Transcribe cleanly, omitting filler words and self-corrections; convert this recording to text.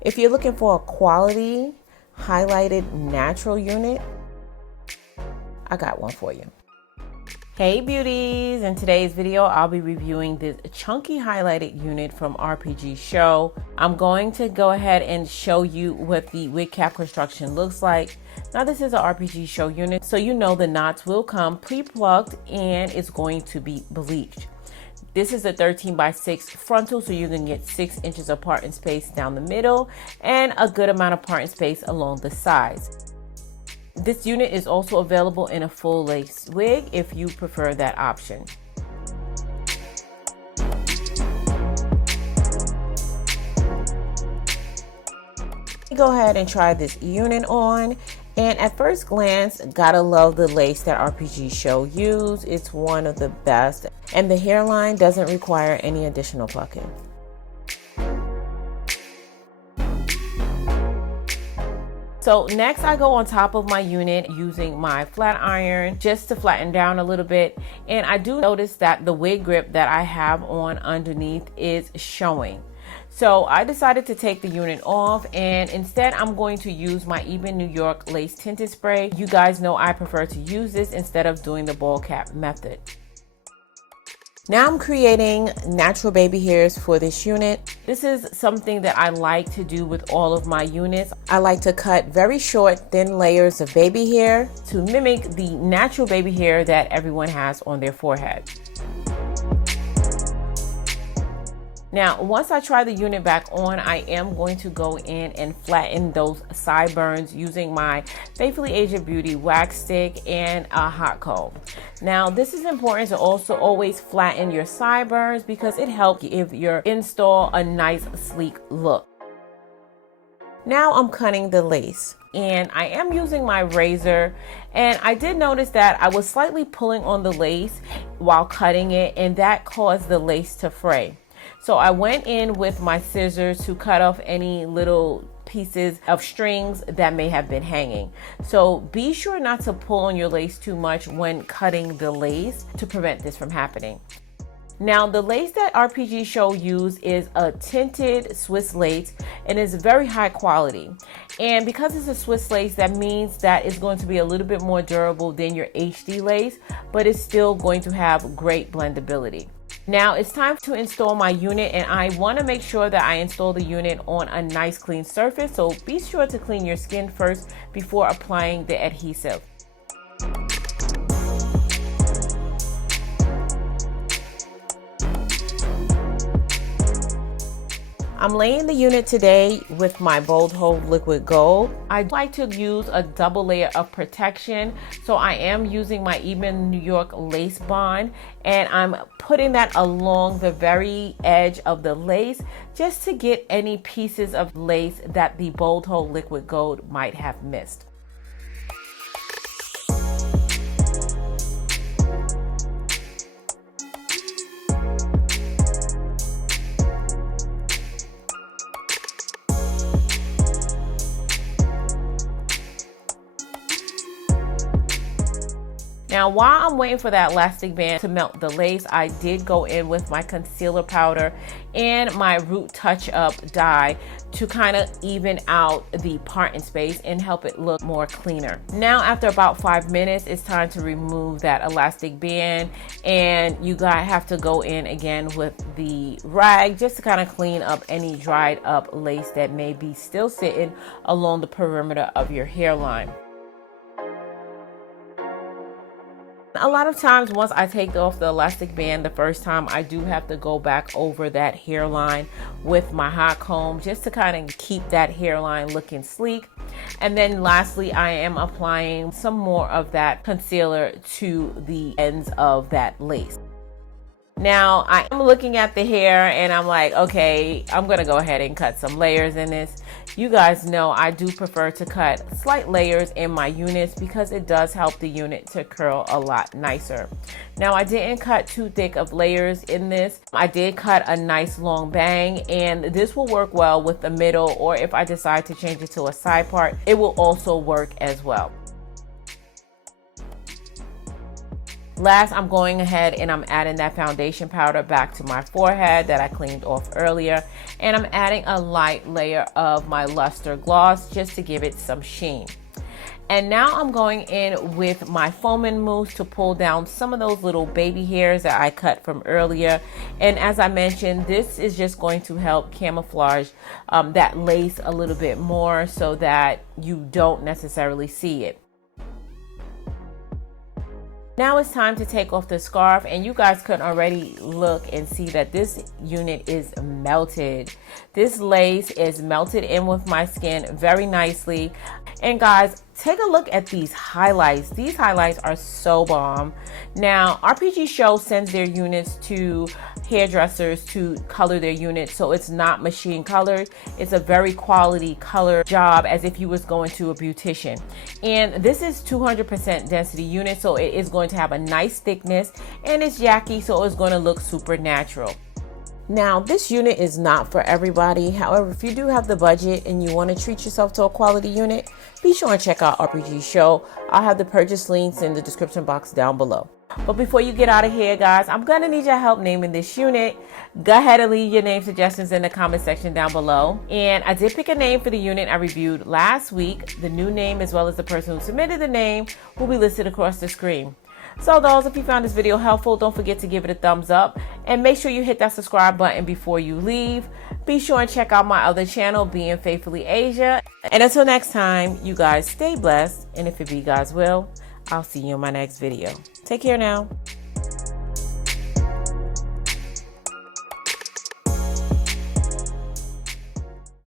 If you're looking for a quality, highlighted, natural unit, I got one for you. Hey beauties, in today's video I'll be reviewing this chunky highlighted unit from RPG Show. I'm going to go ahead and show you what the wig cap construction looks like. Now this is an RPG Show unit, so you know the knots will come pre-plucked and it's going to be bleached. This is a 13x6 frontal, so you can get 6 inches apart in space down the middle and a good amount apart in space along the sides. This unit is also available in a full lace wig if you prefer that option. Go ahead and try this unit on, and at first glance, gotta love the lace that RPG Show use. It's one of the best, and the hairline doesn't require any additional plucking. So next I go on top of my unit using my flat iron just to flatten down a little bit, and I do notice that the wig grip that I have on underneath is showing. So I decided to take the unit off, and instead I'm going to use my Even New York lace tinted spray. You guys know I prefer to use this instead of doing the ball cap method. Now I'm creating natural baby hairs for this unit. This is something that I like to do with all of my units. I like to cut very short, thin layers of baby hair to mimic the natural baby hair that everyone has on their forehead. Now, once I try the unit back on, I am going to go in and flatten those sideburns using my Faithfully Aged Beauty wax stick and a hot comb. Now, this is important to also always flatten your sideburns because it helps give your install a nice sleek look. Now I'm cutting the lace, and I am using my razor, and I did notice that I was slightly pulling on the lace while cutting it, and that caused the lace to fray. So I went in with my scissors to cut off any little pieces of strings that may have been hanging. So be sure not to pull on your lace too much when cutting the lace to prevent this from happening. Now the lace that RPG Show use is a tinted Swiss lace and is very high quality. And because it's a Swiss lace, that means that it's going to be a little bit more durable than your HD lace, but it's still going to have great blendability. Now it's time to install my unit, and I want to make sure that I install the unit on a nice clean surface, so be sure to clean your skin first before applying the adhesive. I'm laying the unit today with my Bold Hold Liquid Gold. I like to use a double layer of protection, so I am using my Even New York lace bond, and I'm putting that along the very edge of the lace just to get any pieces of lace that the Bold Hold Liquid Gold might have missed. Now, while I'm waiting for that elastic band to melt the lace, I did go in with my concealer powder and my Root Touch Up dye to kind of even out the part in space and help it look more cleaner. Now, after about 5 minutes, it's time to remove that elastic band, and you guys have to go in again with the rag just to kind of clean up any dried up lace that may be still sitting along the perimeter of your hairline. A lot of times once I take off the elastic band the first time, I do have to go back over that hairline with my hot comb just to kind of keep that hairline looking sleek. And then lastly, I am applying some more of that concealer to the ends of that lace. Now I am looking at the hair and I'm like, okay, I'm gonna go ahead and cut some layers in this. You guys know I do prefer to cut slight layers in my units because it does help the unit to curl a lot nicer. Now, I didn't cut too thick of layers in this. I did cut a nice long bang, and this will work well with the middle, or if I decide to change it to a side part, it will also work as well. Last, I'm going ahead and I'm adding that foundation powder back to my forehead that I cleaned off earlier. And I'm adding a light layer of my luster gloss just to give it some sheen. And now I'm going in with my foaming mousse to pull down some of those little baby hairs that I cut from earlier. And as I mentioned, this is just going to help camouflage that lace a little bit more so that you don't necessarily see it. Now it's time to take off the scarf, and you guys could already look and see that this unit is melted. This lace is melted in with my skin very nicely. And guys, take a look at these highlights. These highlights are so bomb. Now, RPG Show sends their units to hairdressers to color their units, so it's not machine colored. It's a very quality color job, as if you was going to a beautician. And this is 200% density unit, so it is going to have a nice thickness, and it's Yaki, so it's going to look super natural. Now, this unit is not for everybody. However, if you do have the budget and you want to treat yourself to a quality unit, be sure and check out RPG Show. I'll have the purchase links in the description box down below. But before you get out of here, guys, I'm going to need your help naming this unit. Go ahead and leave your name suggestions in the comment section down below. And I did pick a name for the unit I reviewed last week. The new name, as well as the person who submitted the name, will be listed across the screen. So those, if you found this video helpful, don't forget to give it a thumbs up and make sure you hit that subscribe button before you leave. Be sure and check out my other channel, Being Faithfully Asia. And until next time, you guys stay blessed, and if it be God's will, I'll see you in my next video. Take care now.